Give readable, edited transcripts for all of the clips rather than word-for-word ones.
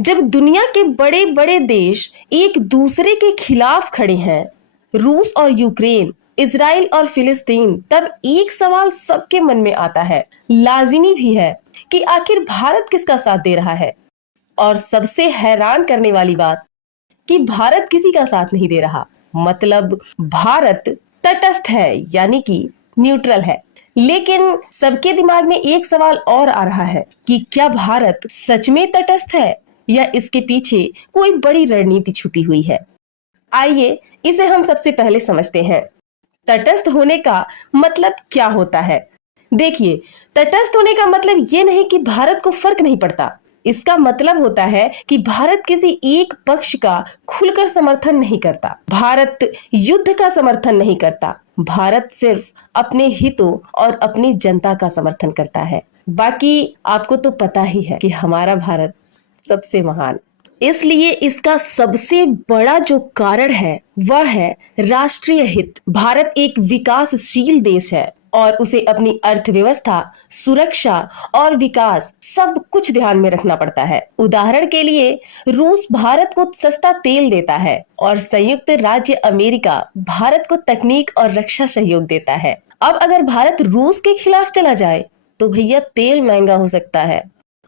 जब दुनिया के बड़े बड़े देश एक दूसरे के खिलाफ खड़े हैं, रूस और यूक्रेन, इजराइल और फिलिस्तीन, तब एक सवाल सबके मन में आता है, लाजिमी भी है, कि आखिर भारत किसका साथ दे रहा है। और सबसे हैरान करने वाली बात कि भारत किसी का साथ नहीं दे रहा, मतलब भारत तटस्थ है, यानी कि न्यूट्रल है। लेकिन सबके दिमाग में एक सवाल और आ रहा है कि क्या भारत सच में तटस्थ है या इसके पीछे कोई बड़ी रणनीति छुपी हुई है। आइए इसे हम सबसे पहले समझते हैं। तटस्थ होने का मतलब क्या होता है? देखिए, तटस्थ होने का मतलब ये नहीं कि भारत को फर्क नहीं पड़ता। इसका मतलब होता है कि भारत किसी एक पक्ष का खुलकर समर्थन नहीं करता, भारत युद्ध का समर्थन नहीं करता, भारत सिर्फ अपने हितों और अपनी जनता का समर्थन करता है। बाकी आपको तो पता ही है कि हमारा भारत सबसे महान, इसलिए इसका सबसे बड़ा जो कारण है वह है राष्ट्रीय हित। भारत एक विकासशील देश है और उसे अपनी अर्थव्यवस्था, सुरक्षा और विकास सब कुछ ध्यान में रखना पड़ता है। उदाहरण के लिए रूस भारत को सस्ता तेल देता है और संयुक्त राज्य अमेरिका भारत को तकनीक और रक्षा सहयोग देता है। अब अगर भारत रूस के खिलाफ चला जाए तो भैया तेल महंगा हो सकता है,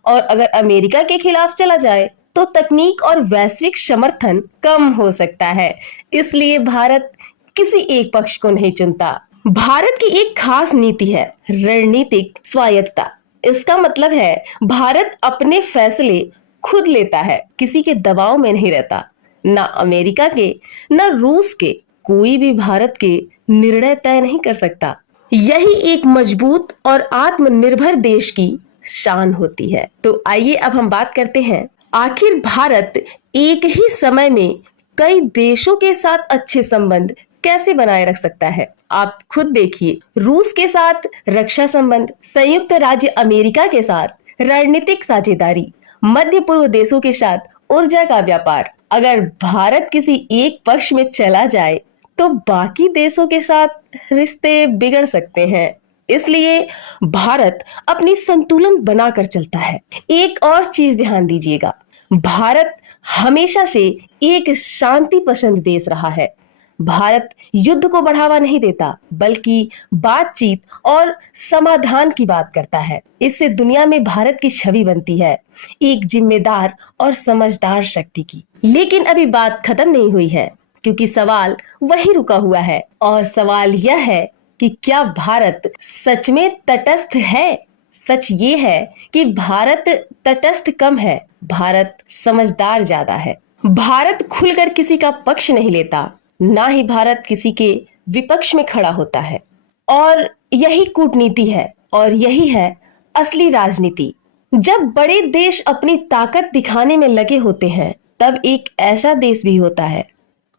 और अगर अमेरिका के खिलाफ चला जाए तो तकनीक और वैश्विक समर्थन कम हो सकता है। इसलिए भारत किसी एक पक्ष को नहीं चुनता। भारत की एक खास नीति है रणनीतिक स्वायत्तता। इसका मतलब है भारत अपने फैसले खुद लेता है, किसी के दबाव में नहीं रहता। ना अमेरिका के ना रूस के कोई भी भारत के निर्णय तय नहीं कर सकता। यही एक मजबूत और आत्मनिर्भर देश की शान होती है। तो आइए अब हम बात करते हैं, आखिर भारत एक ही समय में कई देशों के साथ अच्छे संबंध कैसे बनाए रख सकता है। आप खुद देखिए, रूस के साथ रक्षा संबंध, संयुक्त राज्य अमेरिका के साथ रणनीतिक साझेदारी, मध्य पूर्व देशों के साथ ऊर्जा का व्यापार। अगर भारत किसी एक पक्ष में चला जाए तो बाकी देशों के साथ रिश्ते बिगड़ सकते हैं। इसलिए भारत अपनी संतुलन बनाकर चलता है। एक और चीज ध्यान दीजिएगा, भारत हमेशा से एक शांति पसंद देश रहा है। भारत युद्ध को बढ़ावा नहीं देता, बल्कि बातचीत और समाधान की बात करता है। इससे दुनिया में भारत की छवि बनती है, एक जिम्मेदार और समझदार शक्ति की। लेकिन अभी बात खत्म नहीं हुई है, क्योंकि सवाल वही रुका हुआ है, और सवाल यह है कि क्या भारत सच में तटस्थ है? सच ये है कि भारत तटस्थ कम है, भारत समझदार ज्यादा है। भारत खुलकर किसी का पक्ष नहीं लेता, ना ही भारत किसी के विपक्ष में खड़ा होता है। और यही कूटनीति है और यही है असली राजनीति। जब बड़े देश अपनी ताकत दिखाने में लगे होते हैं, तब एक ऐसा देश भी होता है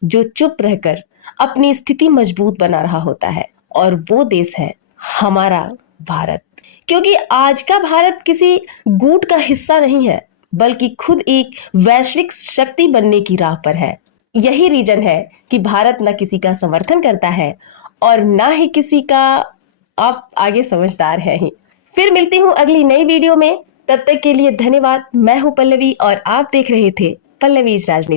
जो चुप रहकर अपनी स्थिति मजबूत बना रहा होता है, और वो देश है हमारा भारत। क्योंकि आज का भारत किसी गुट का हिस्सा नहीं है, बल्कि खुद एक वैश्विक शक्ति बनने की राह पर है। यही रीजन है कि भारत न किसी का समर्थन करता है और ना ही किसी का, आप आगे समझदार है ही। फिर मिलती हूँ अगली नई वीडियो में, तब तक के लिए धन्यवाद। मैं हूँ पल्लवी और आप देख रहे थे पल्लवीज राजनीति।